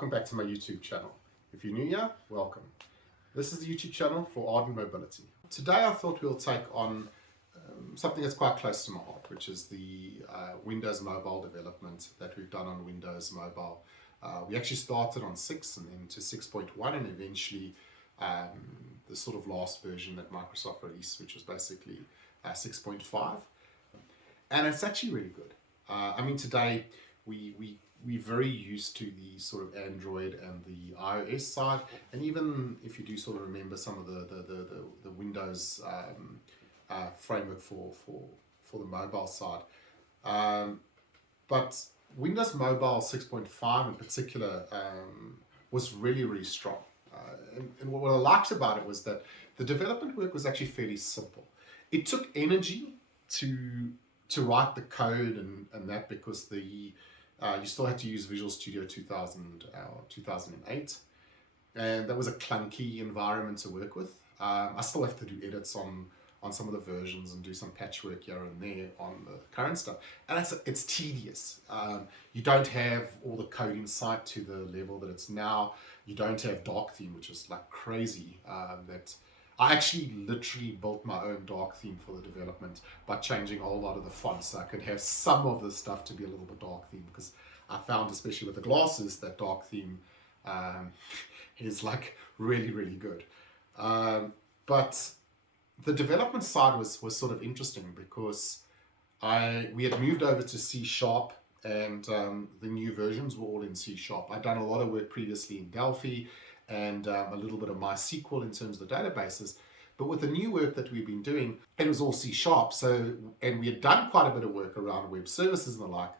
welcome back to my YouTube channel. If you're new here, welcome. This is the YouTube channel for Ardent Mobility. Today I thought we'll take on something that's quite close to my heart, which is the Windows Mobile development that we've done on Windows Mobile. We actually started on 6 and then to 6.1 and eventually the sort of last version that Microsoft released, which was basically 6.5. And it's actually really good. I mean, today we're very used to the sort of Android and the iOS side, and even if you do sort of remember some of the Windows framework for the mobile side. But Windows Mobile 6.5 in particular was really strong. And what I liked about it was that the development work was actually fairly simple. It took energy to write the code and that, because you still had to use Visual Studio 2008, and that was a clunky environment to work with. I still have to do edits on some of the versions and do some patchwork here and there on the current stuff, and it's tedious. You don't have all the code insight to the level that it's now. You don't have dark theme, which is like crazy. That I actually literally built my own dark theme for the development by changing a whole lot of the fonts so I could have some of the stuff to be a little bit dark theme, because I found, especially with the glasses, that dark theme is like really good. But the development side was sort of interesting, because we had moved over to C#, and the new versions were all in C#. I'd done a lot of work previously in Delphi and a little bit of MySQL in terms of the databases. But with the new work that we've been doing, it was all C#. And we had done quite a bit of work around web services and the like.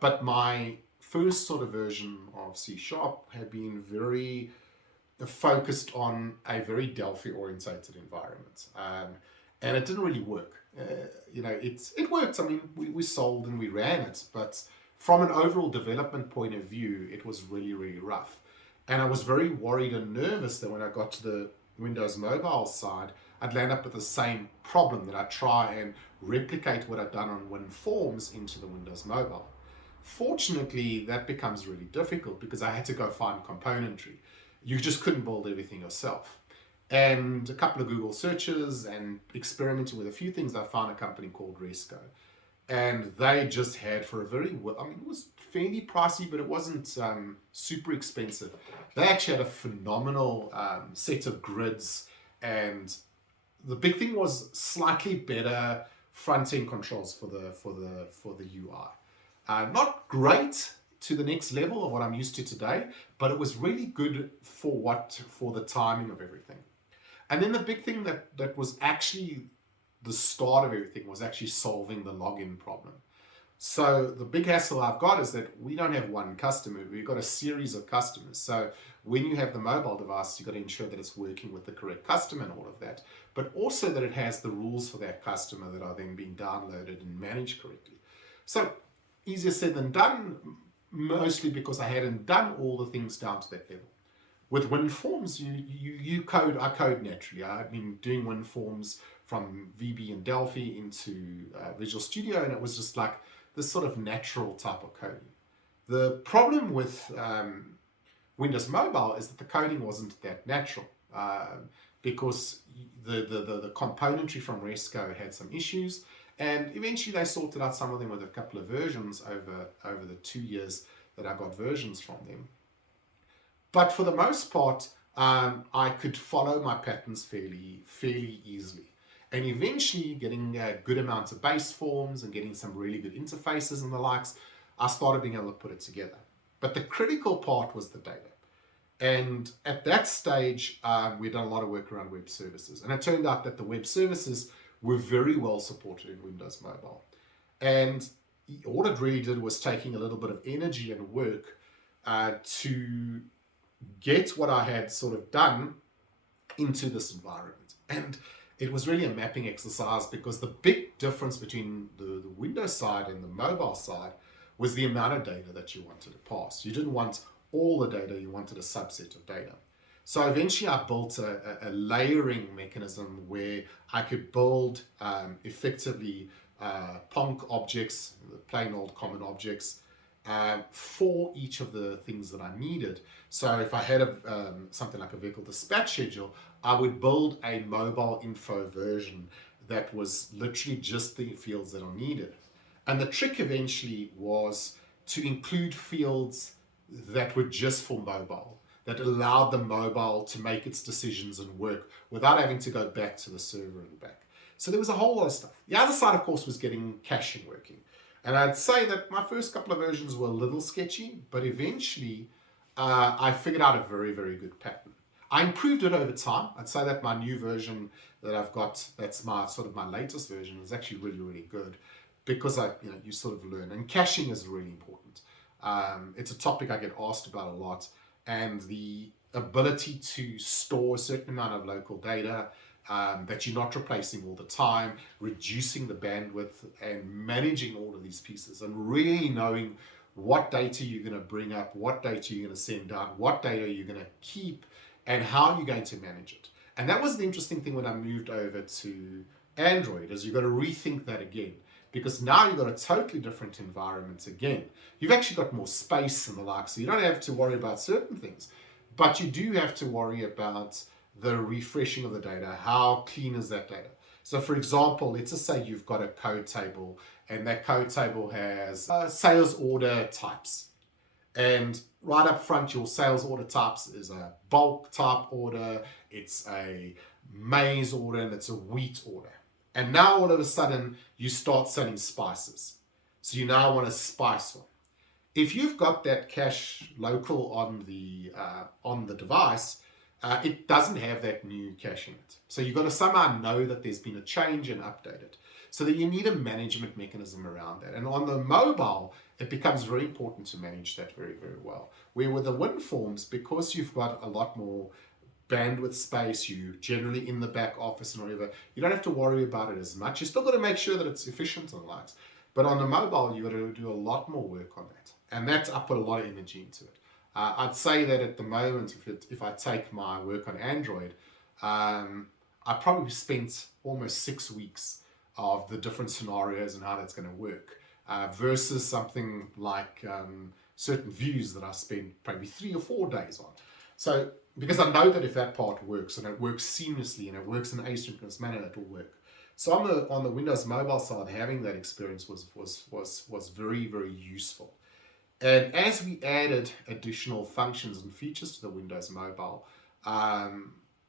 But my first sort of version of C# had been very focused on a very Delphi-orientated environment. And it didn't really work. It worked. I mean, we sold and we ran it. But from an overall development point of view, it was really rough. And I was very worried and nervous that when I got to the Windows Mobile side, I'd land up with the same problem, that I'd try and replicate what I'd done on WinForms into the Windows Mobile. Fortunately, that becomes really difficult because I had to go find componentry. You just couldn't build everything yourself. And a couple of Google searches and experimenting with a few things, I found a company called Resco. And they just had, for a very, I mean, it was fairly pricey, but it wasn't super expensive. They actually had a phenomenal set of grids, and the big thing was slightly better front-end controls for the UI. Not great to the next level of what I'm used to today, but it was really good for the timing of everything. And then the big thing that was actually the start of everything was actually solving the login problem. So the big hassle I've got is that we don't have one customer, we've got a series of customers. So when you have the mobile device, you've got to ensure that it's working with the correct customer and all of that, but also that it has the rules for that customer that are then being downloaded and managed correctly. So easier said than done, mostly because I hadn't done all the things down to that level. With WinForms, I code naturally. I've been doing WinForms from VB and Delphi into Visual Studio, and it was just like this sort of natural type of coding. The problem with Windows Mobile is that the coding wasn't that natural, because the componentry from Resco had some issues, and eventually they sorted out some of them with a couple of versions over the 2 years that I got versions from them. But for the most part, I could follow my patterns fairly easily. And eventually, getting a good amount of base forms and getting some really good interfaces and the likes, I started being able to put it together. But the critical part was the data. And at that stage, we'd done a lot of work around web services. And it turned out that the web services were very well supported in Windows Mobile. And all it really did was taking a little bit of energy and work to get what I had sort of done into this environment. And it was really a mapping exercise, because the big difference between the Windows side and the mobile side was the amount of data that you wanted to pass. You didn't want all the data, you wanted a subset of data. So eventually I built a layering mechanism where I could build effectively PONC objects, the plain old common objects, for each of the things that I needed. So if I had something like a vehicle dispatch schedule, I would build a mobile info version that was literally just the fields that are needed. And the trick eventually was to include fields that were just for mobile, that allowed the mobile to make its decisions and work without having to go back to the server and back. So there was a whole lot of stuff. The other side, of course, was getting caching working. And I'd say that my first couple of versions were a little sketchy, but eventually I figured out a very, very good pattern. I improved it over time. I'd say that my new version that I've got, that's my sort of my latest version, is actually really, really good because you sort of learn. And caching is really important. It's a topic I get asked about a lot, and the ability to store a certain amount of local data that you're not replacing all the time, reducing the bandwidth and managing all of these pieces and really knowing what data you're going to bring up, what data you're going to send out, what data you're going to keep, and how you're going to manage it. And that was the interesting thing when I moved over to Android, is you've got to rethink that again, because now you've got a totally different environment again. You've actually got more space and the like, so you don't have to worry about certain things, but you do have to worry about the refreshing of the data. How clean is that data? So for example, let's just say you've got a code table, and that code table has sales order types. And right up front, your sales order types is a bulk type order, it's a maize order, and it's a wheat order. And now all of a sudden, you start selling spices. So you now want a spice one. If you've got that cache local on the device, it doesn't have that new cache in it. So you've got to somehow know that there's been a change and update it. So that you need a management mechanism around that. And on the mobile, it becomes very important to manage that very, very well. Where with the WinForms, because you've got a lot more bandwidth space, you generally in the back office and whatever, you don't have to worry about it as much. You still got to make sure that it's efficient and the likes. But on the mobile, you got to do a lot more work on that. And I put a lot of energy into it. I'd say that at the moment, if I take my work on Android, I probably spent almost 6 weeks of the different scenarios and how that's going to work, versus something like certain views that I spend probably 3 or 4 days on. So because I know that if that part works and it works seamlessly and it works in an asynchronous manner, it will work. So on the Windows mobile side, having that experience was very, very useful. And as we added additional functions and features to the Windows mobile,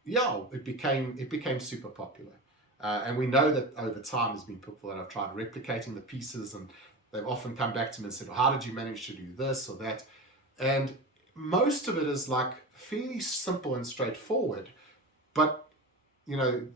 it became super popular. And we know that over time there's been people that have tried replicating the pieces, and they've often come back to me and said, well, how did you manage to do this or that? And most of it is like fairly simple and straightforward, but the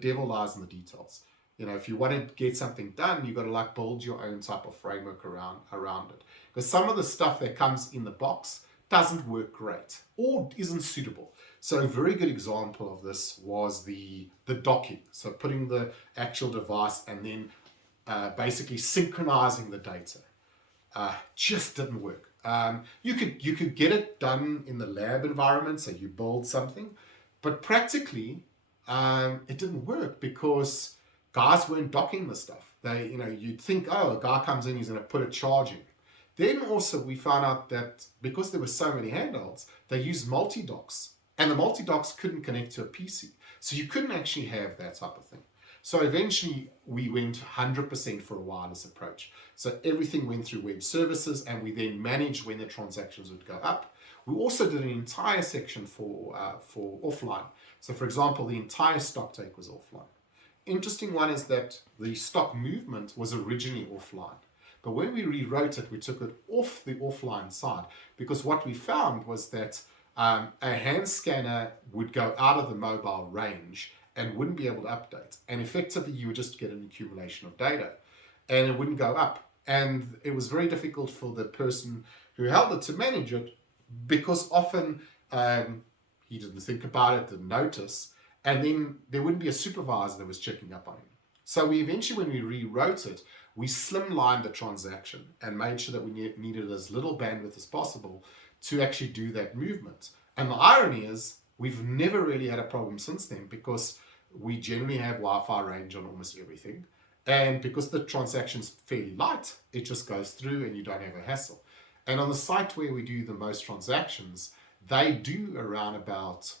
devil lies in the details. If you want to get something done, you've got to like build your own type of framework around it. Because some of the stuff that comes in the box doesn't work great or isn't suitable. So a very good example of this was the docking. So putting the actual device and then basically synchronizing the data. Just didn't work. You could get it done in the lab environment, so you build something, but practically it didn't work because guys weren't docking the stuff. You'd think, oh, a guy comes in, he's going to put a charge in. Then also we found out that because there were so many handhelds, they used multi-docks, and the multi-docks couldn't connect to a PC. So you couldn't actually have that type of thing. So eventually we went 100% for a wireless approach. So everything went through web services, and we then managed when the transactions would go up. We also did an entire section for offline. So for example, the entire stock take was offline. Interesting one is that the stock movement was originally offline. But when we rewrote it, we took it off the offline side, because what we found was that a hand scanner would go out of the mobile range and wouldn't be able to update. And effectively, you would just get an accumulation of data and it wouldn't go up. And it was very difficult for the person who held it to manage it, because often he didn't think about it, didn't notice, and then there wouldn't be a supervisor that was checking up on him. So we eventually, when we rewrote it, we slimlined the transaction and made sure that we needed as little bandwidth as possible to actually do that movement. And the irony is, we've never really had a problem since then, because we generally have Wi-Fi range on almost everything. And because the transaction's fairly light, it just goes through and you don't have a hassle. And on the site where we do the most transactions, they do around about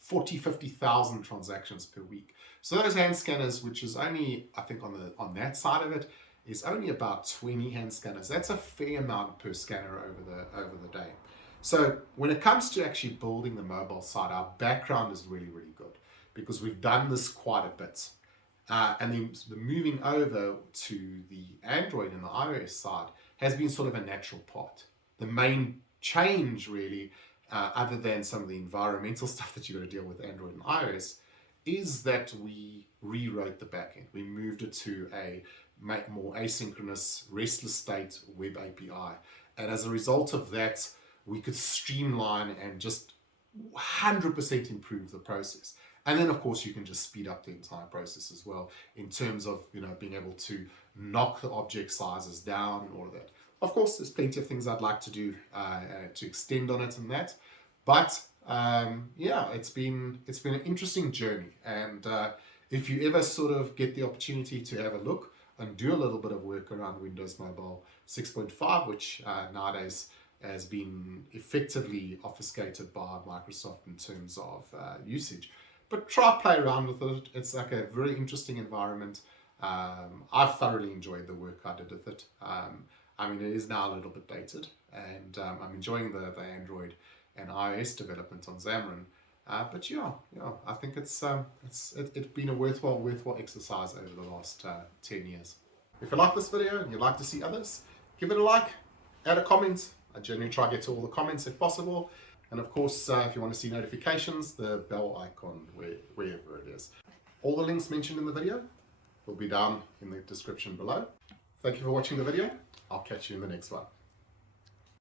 50,000 transactions per week. So those hand scanners, which is only, I think on that side of it, is only about 20 hand scanners. That's a fair amount per scanner over the day. So when it comes to actually building the mobile side, our background is really, really good because we've done this quite a bit. And then the moving over to the Android and the iOS side has been sort of a natural part. The main change really, other than some of the environmental stuff that you've got to deal with Android and iOS, is that we rewrote the backend. We moved it to a more asynchronous, restless state web API. And as a result of that, we could streamline and just 100% improve the process. And then, of course, you can just speed up the entire process as well in terms of, being able to knock the object sizes down and all of that. Of course, there's plenty of things I'd like to do to extend on it and that. But yeah, it's been an interesting journey. And if you ever sort of get the opportunity to have a look and do a little bit of work around Windows Mobile 6.5, which nowadays has been effectively obfuscated by Microsoft in terms of usage. But try play around with it. It's like a very interesting environment. I've thoroughly enjoyed the work I did with it. It is now a little bit dated, and I'm enjoying the Android and iOS development on Xamarin. But yeah, I think it's been a worthwhile exercise over the last 10 years. If you like this video and you'd like to see others, give it a like, add a comment. I generally try to get to all the comments if possible. And of course, if you want to see notifications, the bell icon, wherever it is. All the links mentioned in the video will be down in the description below. Thank you for watching the video. I'll catch you in the next one.